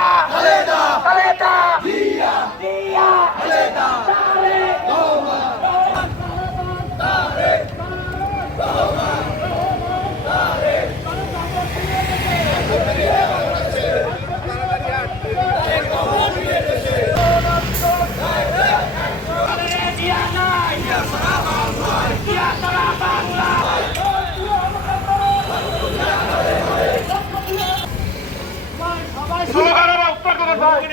না